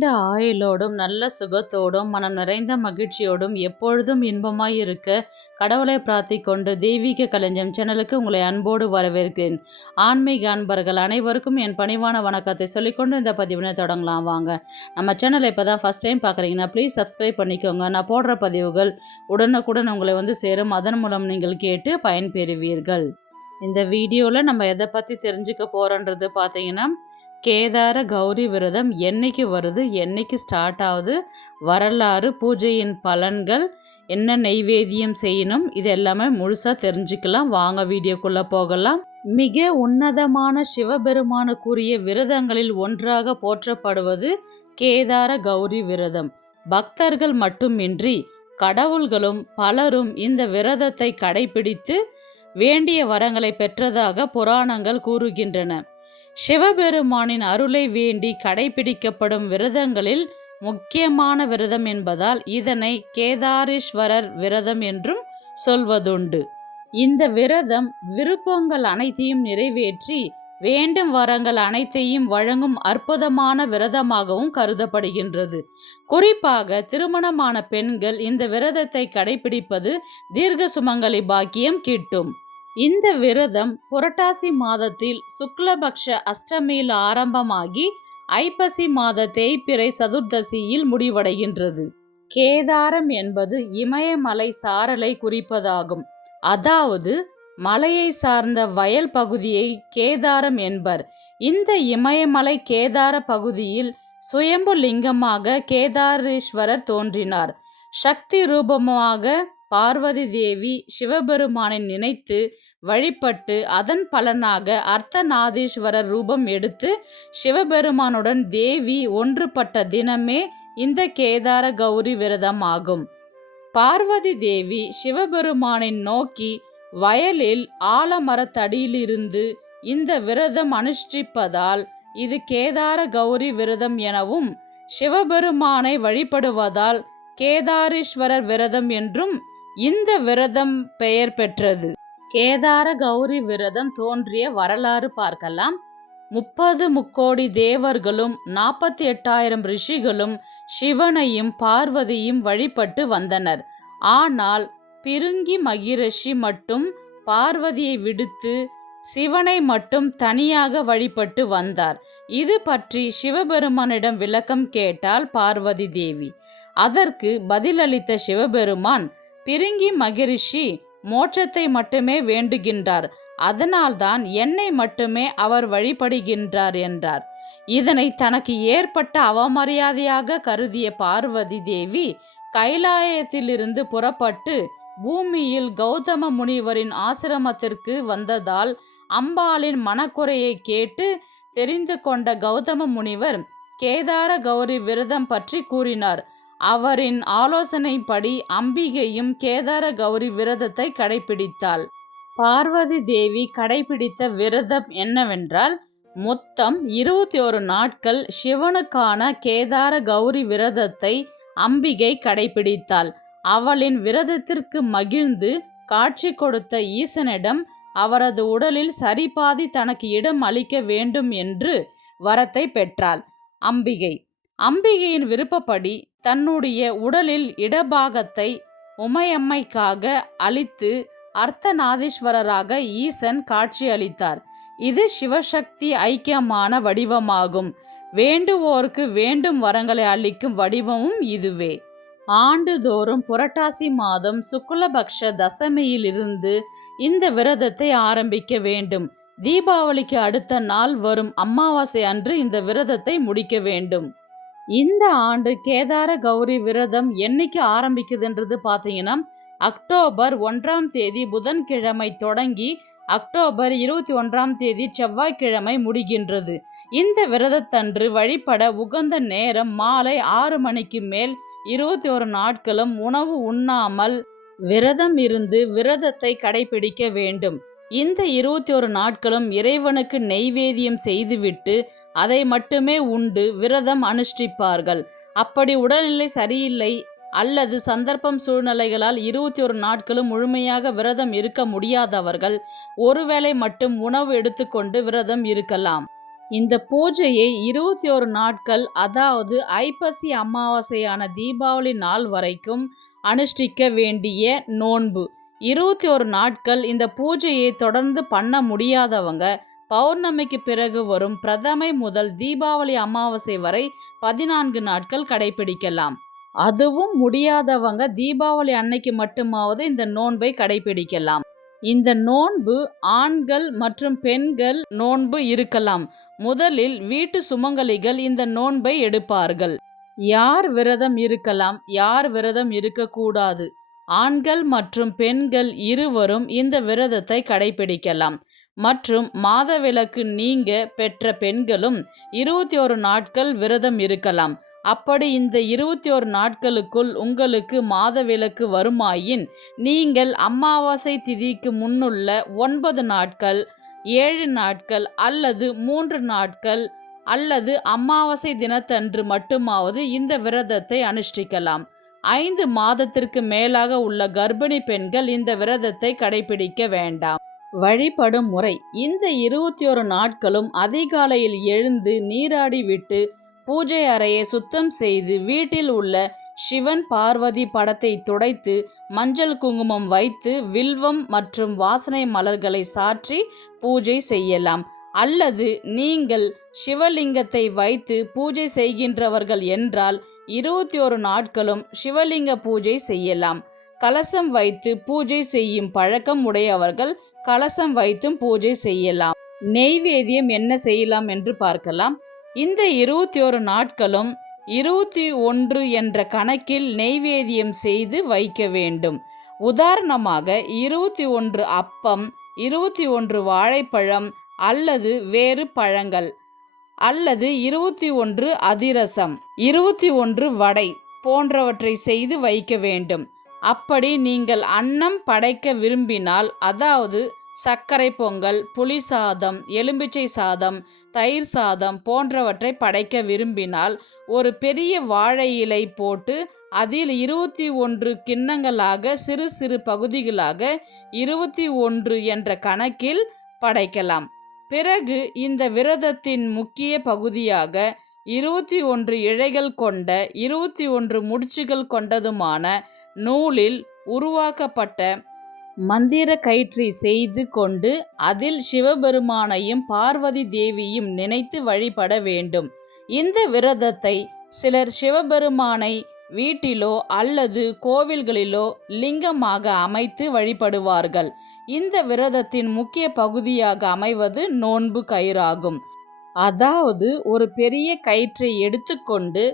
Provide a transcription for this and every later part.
நீண்ட ஆயுளோடும் நல்ல சுகத்தோடும் மனம் நிறைந்த மகிழ்ச்சியோடும் எப்பொழுதும் இன்பமாய் இருக்க கடவுளை பிரார்த்திக்கொண்டு தெய்வீக களஞ்சியம் சேனலுக்கு உங்களை அன்போடு வரவேற்கிறேன். ஆன்மீக அன்பர்கள் அனைவருக்கும் என் பணிவான வணக்கத்தை சொல்லிக்கொண்டு இந்த பதிவினை தொடங்கலாம் வாங்க. நம்ம சேனலை இப்போ தான் ஃபஸ்ட் டைம் பார்க்குறீங்கன்னா ப்ளீஸ் சப்ஸ்கிரைப் பண்ணிக்கோங்க. நான் போடுற பதிவுகள் உடனுக்குடன் உங்களை சேரும். அதன் மூலம் நீங்கள் கேட்டு பயன்பெறுவீர்கள். இந்த வீடியோவில் நம்ம எதை பற்றி தெரிஞ்சுக்க போகிறோன்றது பார்த்தீங்கன்னா, கேதார கௌரி விரதம் என்னைக்கு வருது, என்னைக்கு ஸ்டார்ட் ஆகுது, வரலாறு, பூஜையின் பலன்கள், என்ன நெய்வேத்தியம் செய்யணும், இது எல்லாமே முழுசாக தெரிஞ்சுக்கலாம். வாங்க வீடியோக்குள்ளே போகலாம். மிக உன்னதமான சிவபெருமானுக்குரிய விரதங்களில் ஒன்றாக போற்றப்படுவது கேதார கௌரி விரதம். பக்தர்கள் மட்டுமின்றி கடவுள்களும் பலரும் இந்த விரதத்தை கடைபிடித்து வேண்டிய வரங்களை பெற்றதாக புராணங்கள் கூறுகின்றன. சிவபெருமானின் அருளை வேண்டி கடைபிடிக்கப்படும் விரதங்களில் முக்கியமான விரதம் என்பதால் இதனை கேதாரேஸ்வரர் விரதம் என்றும் சொல்வதுண்டு. இந்த விரதம் விருப்பங்கள் அனைத்தையும் நிறைவேற்றி வேண்டும் வரங்கள் அனைத்தையும் வழங்கும் அற்புதமான விரதமாகவும் கருதப்படுகின்றது. குறிப்பாக திருமணமான பெண்கள் இந்த விரதத்தை கடைபிடிப்பது தீர்க்க சுமங்கலி பாக்கியம் கிட்டும். இந்த விரதம் புரட்டாசி மாதத்தில் சுக்லபக்ஷ அஷ்டமியில் ஆரம்பமாகி ஐப்பசி மாத தேய்பிறை சதுர்தசியில் முடிவடைகின்றது. கேதாரம் என்பது இமயமலை சாரலை குறிப்பதாகும். அதாவது மலையை சார்ந்த வயல் பகுதியை கேதாரம் என்பர். இந்த இமயமலை கேதார பகுதியில் சுயம்பு லிங்கமாக கேதாரேஸ்வரர் தோன்றினார். சக்தி ரூபமாக பார்வதி தேவி சிவபெருமானை நினைத்து வழிபட்டு அதன் பலனாக அர்த்தநாதீஸ்வரர் ரூபம் எடுத்து சிவபெருமானுடன் தேவி ஒன்றுபட்ட தினமே இந்த கேதார கௌரி விரதம் ஆகும். பார்வதி தேவி சிவபெருமானை நோக்கி வயலில் ஆலமரத்தடியிலிருந்து இந்த விரதம் அனுஷ்டிப்பதால் இது கேதார கௌரி விரதம் எனவும், சிவபெருமானை வழிபடுவதால் கேதாரேஸ்வரர் விரதம் என்றும் இந்த விரதம் பெயர் பெற்றது. கேதார கௌரி விரதம் தோன்றிய வரலாறு பார்க்கலாம். 30 முக்கோடி தேவர்களும் 48,000 ரிஷிகளும் சிவனையும் பார்வதியும் வழிபட்டு வந்தனர். ஆனால் பிருங்கி மகிரிஷி மட்டும் பார்வதியை விடுத்து சிவனை மட்டும் தனியாக வழிபட்டு வந்தார். இது பற்றி சிவபெருமானிடம் விளக்கம் கேட்டால் பார்வதி தேவி. அதற்கு பதிலளித்த சிவபெருமான், பிருங்கி மகிரிஷி மோட்சத்தை மட்டுமே வேண்டுகின்றார், அதனால்தான் என்னை மட்டுமே அவர் வழிபடுகின்றார் என்றார். இதனை தனக்கு ஏற்பட்ட அவமரியாதையாக கருதிய பார்வதி தேவி கைலாயத்திலிருந்து புறப்பட்டு பூமியில் கௌதம முனிவரின் ஆசிரமத்திற்கு வந்ததால் அம்பாளின் மனக்குறையை கேட்டு தெரிந்து கொண்ட கௌதம முனிவர் கேதார கௌரி விரதம் பற்றி கூறினார். அவரின் ஆலோசனைப்படி அம்பிகையும் கேதார கௌரி விரதத்தை கடைபிடித்தாள். பார்வதி தேவி கடைபிடித்த விரதம் என்னவென்றால், மொத்தம் 21 நாட்கள் சிவனுக்கான கேதார கௌரி விரதத்தை அம்பிகை கடைபிடித்தாள். அவளின் விரதத்திற்கு மகிழ்ந்து காட்சி கொடுத்த ஈசனிடம் அவரது உடலில் சரிபாதி தனக்கு இடம் அளிக்க வேண்டும் என்று வரத்தை பெற்றாள். அம்பிகையின் விருப்பப்படி தன்னுடைய உடலில் இடபாகத்தை உமையம்மைக்காக அளித்து அர்த்தநாதீஸ்வரராக ஈசன் காட்சி அளித்தார். இது சிவசக்தி ஐக்கியமான வடிவமாகும். வேண்டுவோருக்கு வேண்டும் வரங்களை அளிக்கும் வடிவமும் இதுவே. ஆண்டுதோறும் புரட்டாசி மாதம் சுக்லபக்ஷ தசமியிலிருந்து இந்த விரதத்தை ஆரம்பிக்க வேண்டும். தீபாவளிக்கு அடுத்த நாள் வரும் அமாவாசை அன்று இந்த விரதத்தை முடிக்க வேண்டும். இந்த ஆண்டு கேதார கௌரி விரதம் என்னைக்கு ஆரம்பிக்குதுன்றது பார்த்தீங்கன்னா, அக்டோபர் 1ஆம் தேதி புதன்கிழமை தொடங்கி அக்டோபர் 21ஆம் தேதி செவ்வாய்க்கிழமை முடிகின்றது. இந்த விரதத்தன்று வழிபட உகந்த நேரம் மாலை 6 மணிக்கு மேல். 21 நாட்களும் உணவு உண்ணாமல் விரதம் இருந்து விரதத்தை கடைபிடிக்க வேண்டும். இந்த 21 நாட்களும் இறைவனுக்கு நெய்வேத்தியம் செய்துவிட்டு அதை மட்டுமே உண்டு விரதம் அனுஷ்டிப்பார்கள். அப்படி உடல்நிலை சரியில்லை அல்லது சந்தர்ப்பம் சூழ்நிலைகளால் 21 நாட்களும் முழுமையாக விரதம் இருக்க முடியாதவர்கள் ஒருவேளை மட்டும் உணவு எடுத்துக்கொண்டு விரதம் இருக்கலாம். இந்த பூஜையை 21 நாட்கள், அதாவது ஐப்பசி அமாவாசையான தீபாவளி நாள் வரைக்கும் அனுஷ்டிக்க வேண்டிய நோன்பு. 21 நாட்கள் இந்த பூஜையை தொடர்ந்து பண்ண முடியாதவங்க பௌர்ணமிக்கு பிறகு வரும் பிரதமை முதல் தீபாவளி அமாவாசை வரை 14 நாட்கள் கடைபிடிக்கலாம். அதுவும் முடியாதவங்க தீபாவளி அன்னைக்கு மட்டுமாவது இந்த நோன்பை கடைபிடிக்கலாம். இந்த நோன்பு ஆண்கள் மற்றும் பெண்கள் நோன்பு இருக்கலாம். முதலில் வீட்டு சுமங்கலிகள் இந்த நோன்பை எடுப்பார்கள். யார் விரதம் இருக்கலாம், யார் விரதம் இருக்கக்கூடாது? ஆண்கள் மற்றும் பெண்கள் இருவரும் இந்த விரதத்தை கடைபிடிக்கலாம். மற்றும் மாதவிலக்கு நீங்க பெற்ற பெண்களும் 21 நாட்கள் விரதம் இருக்கலாம். அப்படி இந்த 21 நாட்களுக்குள் உங்களுக்கு மாதவிலக்கு வருமாயின் நீங்கள் அமாவாசை திதிக்கு முன்னுள்ள 9 நாட்கள், 7 நாட்கள் அல்லது 3 நாட்கள் அல்லது அமாவாசை தினத்தன்று மட்டுமாவது இந்த விரதத்தை அனுஷ்டிக்கலாம். 5 மாதத்திற்கு மேலாக உள்ள கர்ப்பிணி பெண்கள் இந்த விரதத்தை கடைபிடிக்க வேண்டாம். வழிபடும் முறை: இந்த 21 நாட்களும் அதிகாலையில் எழுந்து நீராடி விட்டு பூஜை அறையை சுத்தம் செய்து வீட்டில் உள்ள சிவன் பார்வதி படத்தை துடைத்து மஞ்சள் குங்குமம் வைத்து வில்வம் மற்றும் வாசனை மலர்களை சாற்றி பூஜை செய்யலாம். அல்லது நீங்கள் சிவலிங்கத்தை வைத்து பூஜை செய்கின்றவர்கள் என்றால் 21 நாட்களும் சிவலிங்க பூஜை செய்யலாம். கலசம் வைத்து பூஜை செய்யும் பழக்கம் உடையவர்கள் கலசம் வைத்தும் பூஜை செய்யலாம். நெய்வேத்தியம் என்ன செய்யலாம் என்று பார்க்கலாம். இந்த 21 நாட்களும் 21 என்ற கணக்கில் நெய்வேத்தியம் செய்து வைக்க வேண்டும். உதாரணமாக 21 அப்பம், 21 வாழைப்பழம் அல்லது வேறு பழங்கள், அல்லது 21 அதிரசம், 21 வடை போன்றவற்றை செய்து வைக்க வேண்டும். அப்படி நீங்கள் அன்னம் படைக்க விரும்பினால், அதாவது சர்க்கரை பொங்கல், புளி சாதம், எலும்பிச்சை சாதம், தயிர் சாதம் போன்றவற்றை படைக்க விரும்பினால் ஒரு பெரிய வாழை இலை போட்டு அதில் 21 கிண்ணங்களாக சிறு சிறு பகுதிகளாக 21 என்ற கணக்கில் படைக்கலாம். பிறகு இந்த விரதத்தின் முக்கிய பகுதியாக 21 இழைகள் கொண்ட 21 முடிச்சுகள் கொண்டதுமான நூலில் உருவாக்கப்பட்ட மந்திர கயிற்றை செய்து கொண்டு அதில் சிவபெருமானையும் பார்வதி தேவியும் நினைத்து வழிபட வேண்டும். இந்த விரதத்தை சிலர் சிவபெருமானை வீட்டிலோ அல்லது கோவில்களிலோ லிங்கமாக அமைத்து வழிபடுவார்கள். இந்த விரதத்தின் முக்கிய பகுதியாக அமைவது நோன்பு கயிறாகும். அதாவது ஒரு பெரிய கயிற்றை எடுத்துக்கொண்டு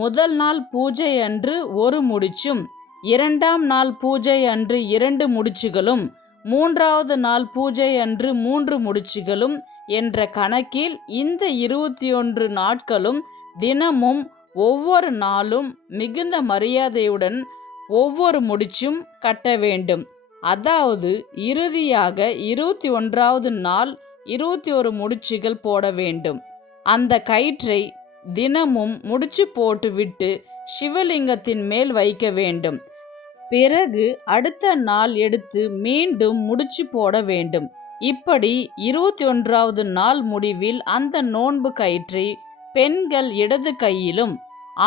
முதல் நாள் பூஜை அன்று ஒரு முடிச்சும், 2ஆம் நாள் பூஜை அன்று 2 முடிச்சுகளும், 3வது நாள் பூஜை அன்று 3 முடிச்சுகளும் என்ற கணக்கில் இந்த 21 நாட்களும் தினமும் ஒவ்வொரு நாளும் மிகுந்த மரியாதையுடன் ஒவ்வொரு முடிச்சும் கட்ட வேண்டும். அதாவது இறுதியாக 21வது நாள் 21 முடிச்சுகள் போட வேண்டும். அந்த கயிற்றை தினமும் முடிச்சு போட்டு விட்டு சிவலிங்கத்தின் மேல் வைக்க வேண்டும். பிறகு அடுத்த நாள் எடுத்து மீண்டும் முடிச்சு போட வேண்டும். இப்படி 21வது நாள் முடிவில் அந்த நோன்பு கயிற்றை பெண்கள் இடது கையிலும்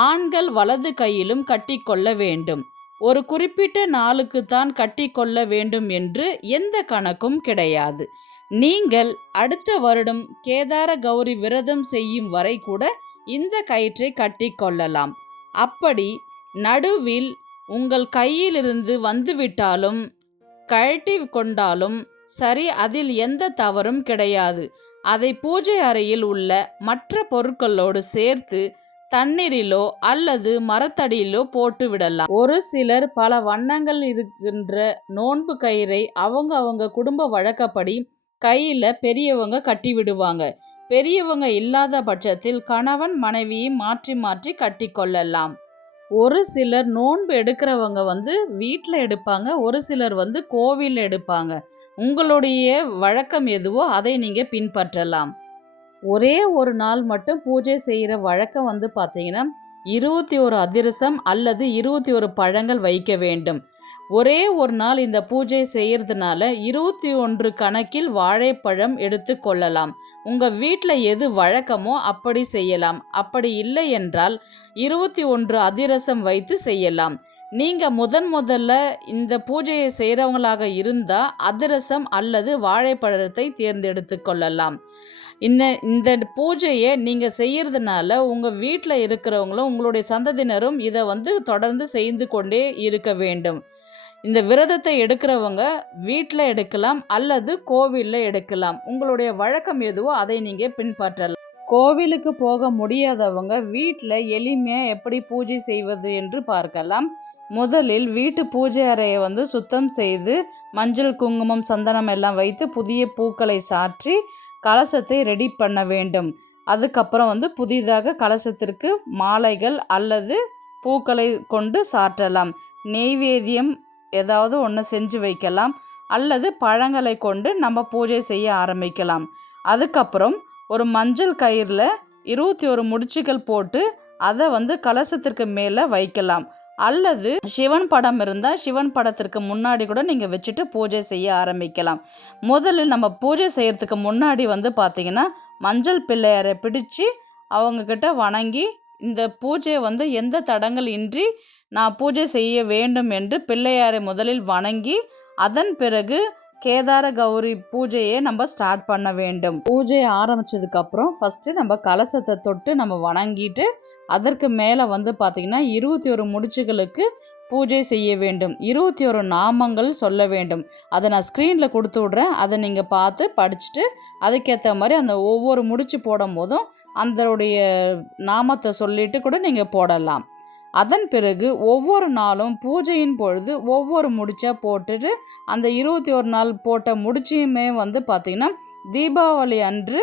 ஆண்கள் வலது கையிலும் கட்டிக்கொள்ள வேண்டும். ஒரு குறிப்பிட்ட நாளுக்குத்தான் கட்டிக்கொள்ள வேண்டும் என்று எந்த கணக்கும் கிடையாது. நீங்கள் அடுத்த வருடம் கேதார கௌரி விரதம் செய்யும் வரை கூட இந்த கயிற்றை கட்டிக்கொள்ளலாம். அப்படி நடுவில் உங்கள் கையிலிருந்து வந்துவிட்டாலும் கழட்டி கொண்டாலும் சரி, அதில் எந்த தவறும் கிடையாது. அதை பூஜை அறையில் உள்ள மற்ற பொருட்களோடு சேர்த்து தண்ணீரிலோ அல்லது மரத்தடியிலோ போட்டு விடலாம். ஒரு சிலர் பல வண்ணங்கள் இருக்கின்ற நோன்பு கயிறை அவங்க குடும்ப வழக்கப்படி கையில் பெரியவங்க கட்டி விடுவாங்க. பெரியவங்க இல்லாத பட்சத்தில் கணவன் மனைவியை மாற்றி மாற்றி கட்டி கொள்ளலாம். ஒரு சிலர் நோன்பு எடுக்கிறவங்க வீட்டில் எடுப்பாங்க, ஒரு சிலர் கோவிலில் எடுப்பாங்க. உங்களுடைய வழக்கம் எதுவோ அதை நீங்கள் பின்பற்றலாம். ஒரே ஒரு நாள் மட்டும் பூஜை செய்கிற வழக்கம் பார்த்தீங்கன்னா 21 அதிரசம் அல்லது 21 பழங்கள் வைக்க வேண்டும். ஒரே ஒரு நாள் இந்த பூஜை செய்யறதுனால 21 கணக்கில் வாழைப்பழம் எடுத்து கொள்ளலாம். உங்கள் வீட்டில் எது வழக்கமோ அப்படி செய்யலாம். அப்படி இல்லை என்றால் 21 அதிரசம் வைத்து செய்யலாம். நீங்கள் முதல்ல இந்த பூஜையை செய்கிறவங்களாக இருந்தால் அதிரசம் அல்லது வாழைப்பழத்தை தேர்ந்தெடுத்து கொள்ளலாம். இந்த பூஜையை நீங்கள் செய்கிறதுனால உங்கள் வீட்டில் இருக்கிறவங்களும் உங்களுடைய சந்ததியினரும் இதை தொடர்ந்து செய்து கொண்டே இருக்க வேண்டும். இந்த விரதத்தை எடுக்கிறவங்க வீட்டில் எடுக்கலாம் அல்லது கோவிலில் எடுக்கலாம். உங்களுடைய வழக்கம் எதுவோ அதை நீங்கள் பின்பற்றலாம். கோவிலுக்கு போக முடியாதவங்க வீட்டில் எளிமையாக எப்படி பூஜை செய்வது என்று பார்க்கலாம். முதலில் வீட்டு பூஜை அறையை சுத்தம் செய்து மஞ்சள், குங்குமம், சந்தனம் எல்லாம் வைத்து புதிய பூக்களை சாற்றி கலசத்தை ரெடி பண்ண வேண்டும். அதுக்கப்புறம் புதிதாக கலசத்திற்கு மாலைகள் அல்லது பூக்களை கொண்டு சாற்றலாம். நெய்வேத்தியம் ஏதாவது ஒன்று செஞ்சு வைக்கலாம் அல்லது பழங்களை கொண்டு நம்ம பூஜை செய்ய ஆரம்பிக்கலாம். அதுக்கப்புறம் ஒரு மஞ்சள் கயிறில் 21 முடிச்சுகள் போட்டு அதை கலசத்திற்கு மேலே வைக்கலாம். அல்லது சிவன் படம் இருந்தால் சிவன் படத்திற்கு முன்னாடி கூட நீங்கள் வச்சுட்டு பூஜை செய்ய ஆரம்பிக்கலாம். முதலில் நம்ம பூஜை செய்கிறதுக்கு முன்னாடி பார்த்திங்கன்னா மஞ்சள் பிள்ளையாரை பிடிச்சி அவங்கக்கிட்ட வணங்கி இந்த பூஜையை எந்த தடங்கள் இன்றி நான் பூஜை செய்ய வேண்டும் என்று பிள்ளையாரை முதலில் வணங்கி அதன் பிறகு கேதார கௌரி பூஜையை நம்ம ஸ்டார்ட் பண்ண வேண்டும். பூஜை ஆரம்பித்ததுக்கப்புறம் ஃபஸ்ட்டு நம்ம கலசத்தை தொட்டு நம்ம வணங்கிட்டு அதற்கு மேலே பார்த்திங்கன்னா 21 முடிச்சுகளுக்கு பூஜை செய்ய வேண்டும். 21 நாமங்கள் சொல்ல வேண்டும். அதை நான் ஸ்க்ரீனில் கொடுத்து விட்றேன். அதை நீங்கள் பார்த்து படிச்சுட்டு அதுக்கேற்ற மாதிரி அந்த ஒவ்வொரு முடிச்சு போடும் போதும் அதனுடைய நாமத்தை சொல்லிட்டு கூட நீங்கள் போடலாம். அதன் பிறகு ஒவ்வொரு நாளும் பூஜையின் பொழுது ஒவ்வொரு முடிச்சா போட்டுட்டு அந்த 21 நாள் போட்ட முடிச்சையுமே பார்த்திங்கன்னா தீபாவளி அன்று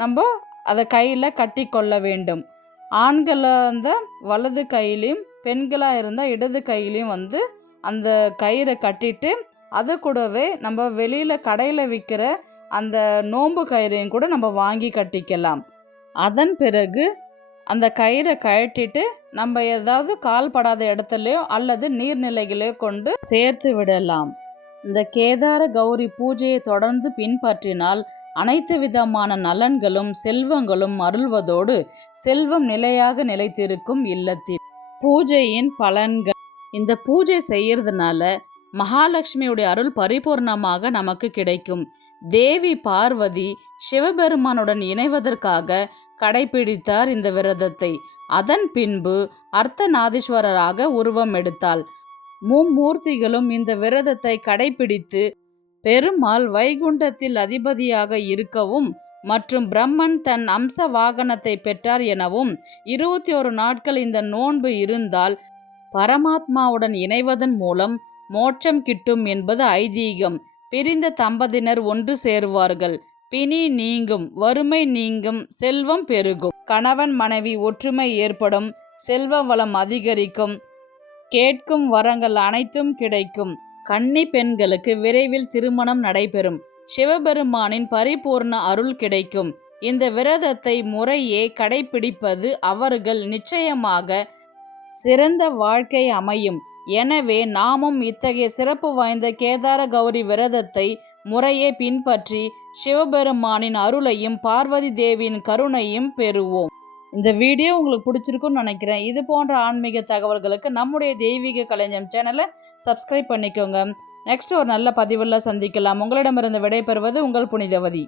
நம்ம அதை கையில் கட்டி கொள்ள வேண்டும். ஆண்களாக இருந்தால் வலது கையிலையும் பெண்களாக இருந்தால் இடது கையிலையும் அந்த கயிறை கட்டிட்டு அது கூடவே நம்ம வெளியில் கடையில் விற்கிற அந்த நோன்பு கயிறையும் கூட நம்ம வாங்கி கட்டிக்கலாம். அதன் பிறகு அந்த கயிறை கழட்டிட்டு நம்ம ஏதாவது கால் படாத இடத்துலையோ அல்லது நீர்நிலைகளையோ கொண்டு சேர்த்து விடலாம். இந்த கேதார கௌரி பூஜையை தொடர்ந்து பின்பற்றினால் அனைத்து விதமான நலன்களும் செல்வங்களும் அருள்வதோடு செல்வம் நிலையாக நிலைத்திருக்கும் இல்லத்தில். பூஜையின் பலன்கள். இந்த பூஜை செய்யறதுனால மகாலட்சுமியுடைய அருள் பரிபூர்ணமாக நமக்கு கிடைக்கும். தேவி பார்வதி சிவபெருமானுடன் இணைவதற்காக கடைபிடித்தார் இந்த விரதத்தை. அதன் பின்பு அர்த்தநாதீஸ்வரராக உருவம் எடுத்தாள். மும்மூர்த்திகளும் இந்த விரதத்தை கடைபிடித்து பெருமாள் வைகுண்டத்தில் அதிபதியாக இருக்கவும் மற்றும் பிரம்மன் தன் அம்ச வாகனத்தை பெற்றார் எனவும் 21 நாட்கள் இந்த நோன்பு இருந்தால் பரமாத்மாவுடன் இணைவதன் மூலம் மோட்சம் கிட்டும் என்பது ஐதீகம். பிரிந்த தம்பதியினர் ஒன்று சேருவார்கள். பிணி நீங்கும், வறுமை நீங்கும், செல்வம் பெருகும், கணவன் மனைவி ஒற்றுமை ஏற்படும், செல்வ வளம் அதிகரிக்கும், கேட்கும் வரங்கள் அனைத்தும் கிடைக்கும். கன்னி பெண்களுக்கு விரைவில் திருமணம் நடைபெறும். சிவபெருமானின் பரிபூர்ண அருள் கிடைக்கும். இந்த விரதத்தை முறையே கடைபிடிப்பது அவர்கள் நிச்சயமாக சிறந்த வாழ்க்கை அமையும். எனவே நாமும் இத்தகைய சிறப்பு வாய்ந்த கேதார கௌரி விரதத்தை முறையே பின்பற்றி சிவபெருமானின் அருளையும் பார்வதி தேவியின் கருணையும் பெறுவோம். இந்த வீடியோ உங்களுக்கு பிடிச்சிருக்குன்னு நினைக்கிறேன். இது போன்ற ஆன்மீக தகவல்களுக்கு நம்முடைய தெய்வீக கலைஞம் சேனலை சப்ஸ்கிரைப் பண்ணிக்கோங்க. நெக்ஸ்ட் ஒரு நல்ல பதிவில் சந்திக்கலாம். உங்களிடமிருந்து விடைபெறுவது உங்கள் புனிதவதி.